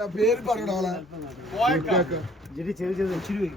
அப்படியே இருப்பாருடா ஜெடி செடி செடி வச்சிருவேன்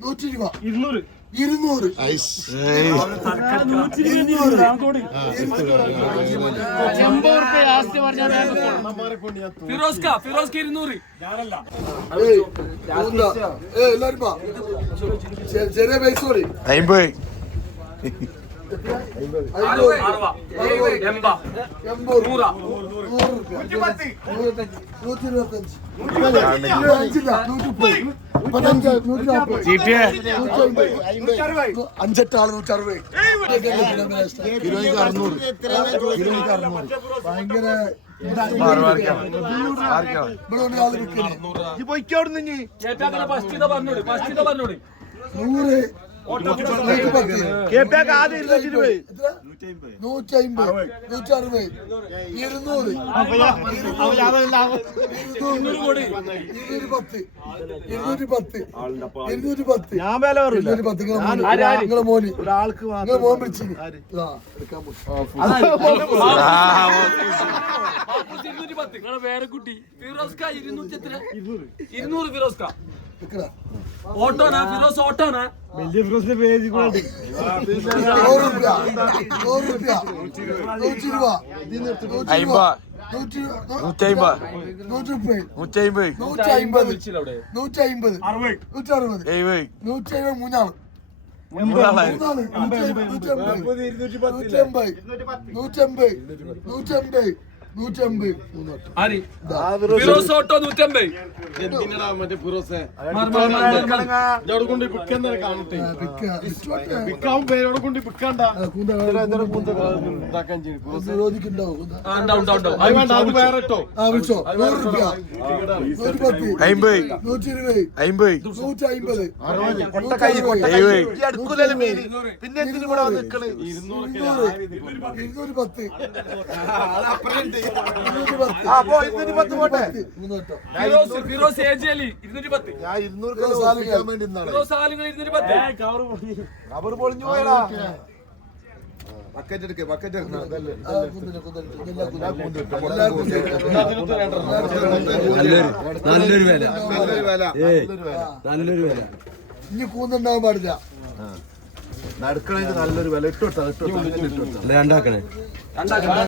നൂറ്റി ഇരുന്നൂറ് ഇരുന്നൂറ് ഇരുന്നൂറ് എല്ലാരും. ചെ- ചെറിയ പൈസ റുപ്യ. നൂറ്റഞ്ച്. നൂറ്റി അറുപത് കിലോയ്ക്ക് അറുന്നൂറ് കിലോയ്ക്ക് അറുന്നൂറ് ഭയങ്കര നൂറ് ആദ്യം ഇരുന്നൂറ്റി ഇരുപത്? നൂറ്റി അമ്പത് നൂറ്റി അറുപത് ഇരുന്നൂറ് ഇരുന്നൂറ് ഇരുന്നൂറ്റി പത്ത് ഇരുന്നൂറ്റി പത്ത് ഇരുന്നൂറ്റി പത്ത് ഇരുന്നൂറ്റി പത്ത് നിങ്ങളെ മോന് ഒരാൾക്ക് നിങ്ങളെ മോൻ പോകും ഇരുന്നൂറ്റി പത്ത് നിങ്ങളെ വേറെ കുട്ടി ഫിറോസ്ക ഇരുന്നൂറ്റി എത്ര ഇരുന്നൂറ് ഫിറോസ്ക. ഓട്ടോനാ ഫിറോസ് ഓട്ടോനാ. വലിയ ഫിറോസിന്റെ പേര് നൂറ്റി നൂറ്റമ്പത്. നൂറ്റി മുപ്പത് നൂറ്റമ്പത്. ഫിറോസ്. ഓട്ടോ നൂറ്റമ്പത്? പിന്നെ ഇരുന്നൂറ്. പത്ത്. ഇരുന്നൂറ്റി പത്ത് പോട്ടെ. മൂന്നോട്ടോ ഫിറോസ് ഫിറോസ് എ ജി അലി ഇരുന്നൂറ്റി പത്ത് ഞാൻ ഇരുന്നൂറ് കിലോ ഓർമ്മിക്കാൻ വേണ്ടി ഇന്നാണ് ഫിറോസ് ആലുകൾ ഇരുന്നൂറ്റി പത്ത് അവർ പൊളിഞ്ഞു. പോയടാ. നല്ലൊരു വില. നല്ലൊരു വില. നല്ലൊരു വില. ഇനി കൂന്നുണ്ടാവാൻ പാടില്ല. നടക്കണെങ്കിൽ നല്ലൊരു വില. ഇട്ടു കൊടുത്താ ഇട്ടു കൊടുത്താ. ഇട്ടു കൊടുത്താ. രണ്ടാക്കണേ?